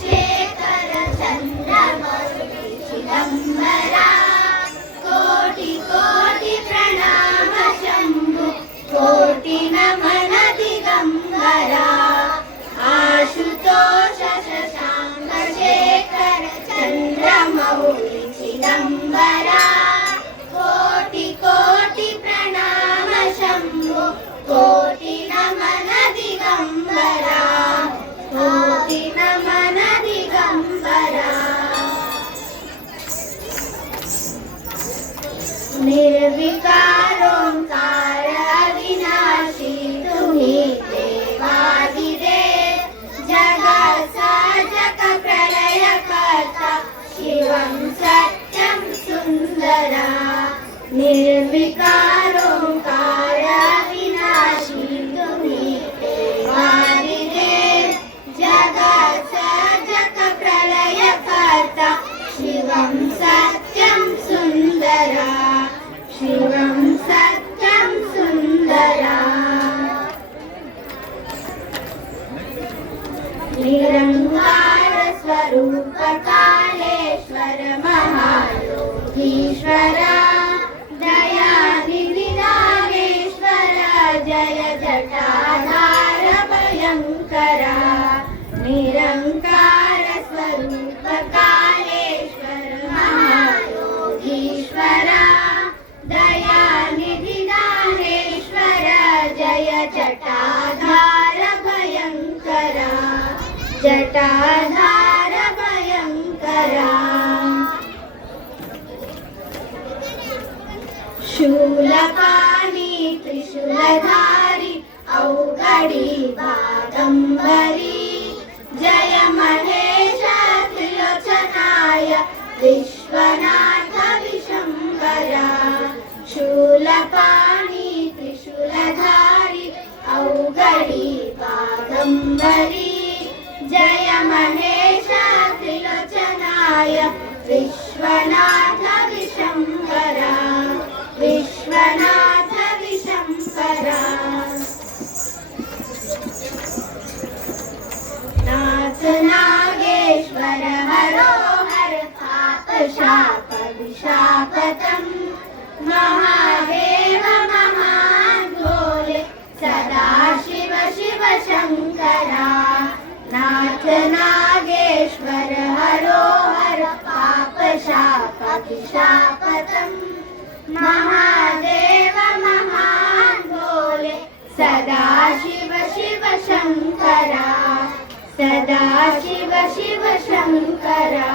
शेखर चन्द्रमौळि चिदम्बरा कोटि कोटि प्रणाम शम्भु कोटि नमन दिगम्बरा आशुतोष शशाङ्क शेखर चन्द्रमौळि चिदम्बरा कोटि कोटि प्रणाम शम्भु कोटि नमन दिगम्बरा कोटि नमन दिगम्बरा निर्विकारोंकार अविनाशी तुम्ही देवादिदेव जगत् सर्जक प्रलय कर्ता शिवं सत्यं सुन्दरा निर्विकारोंकार अविनाशी तुम्ही देवादिदेव जगत् सर्जक प्रलय कर्ता शिवं सत्यं सुन्दरा शिवं सत्यं सुन्दरा निरंकार स्वरूप कालेश्वर महायोगीश्वर दयानिधि नागेश्वर जय जटाधार भयंकरा निरंकार स्वरूप कालेश्वर महायोगीश्वर दयानिधि नागेश्वर जय जटाधार भयंकरा जटाधार भयंकरा शूलपाणि त्रिशूलधारी अवघडी बागंबरी जय महेश त्रिलोचनाय विश्वनाथ विशंबरा शूलपाणि त्रिशूलधारी अवघडी बागंबरी जय महेश त्रिलोचनाय विश्वनाथ विशंबरा विश्वनाथ विशंबरा नाथ नागेश्वर हरोहर पाप शाप विशापतम् महादेव महान् भोले सदा शिव शिव शंकरा नाथ नागेश्वर हरोहर पाप शाप विशापतम् महादेव महान् भोले सदा शिव शिव शंकरा सदा शिव शिव शंकरा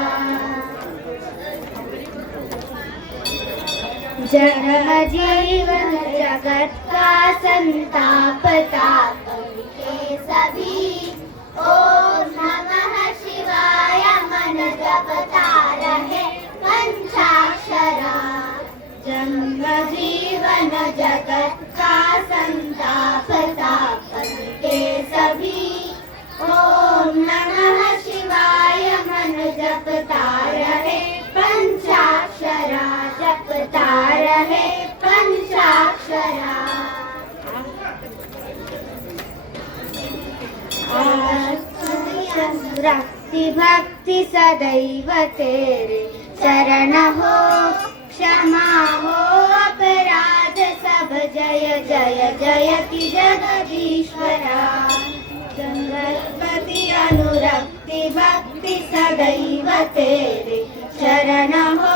जग जीवन जगत का संताप ताप के सभी ओम नमः शिवाय मन जपता रहे पंचाक्षरा जन्म जीवन जगत का संताप ताप के सभी ओम नमः शिवाय मन जपता रहे पंचाक्षरा जपता रहे पंचाक्षरा भक्ति भक्ति सदैव तेरे शरण हो क्षमा हो अपराध सब जय जय जयति जगदीश्वरा जगत्पति अनुरक्ति भक्ति सदैव तेरे शरण हो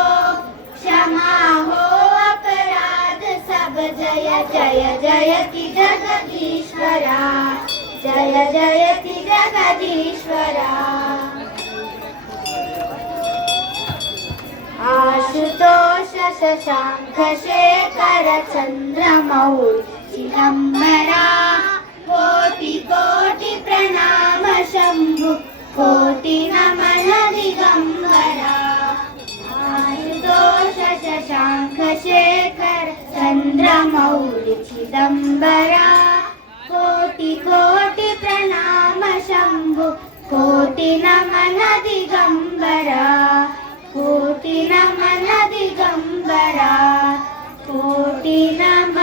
क्षमा हो अपराध सब जय जय जयति जगदीश्वरा जय जयति जगदीश्वरा आशुतोष शशांक शेखर चन्द्रमौळि चिदम्बरा कोटि कोटि प्रणाम शम्भु कोटि नमन दिगम्बरा आशुतोष शशांक शेखर चन्द्रमौळि चिदम्बरा कोटि कोटि प्रणाम शम्भु कोटि नमन दिगम्बरा कोटि नमन दिगम्बरा कोटि नमन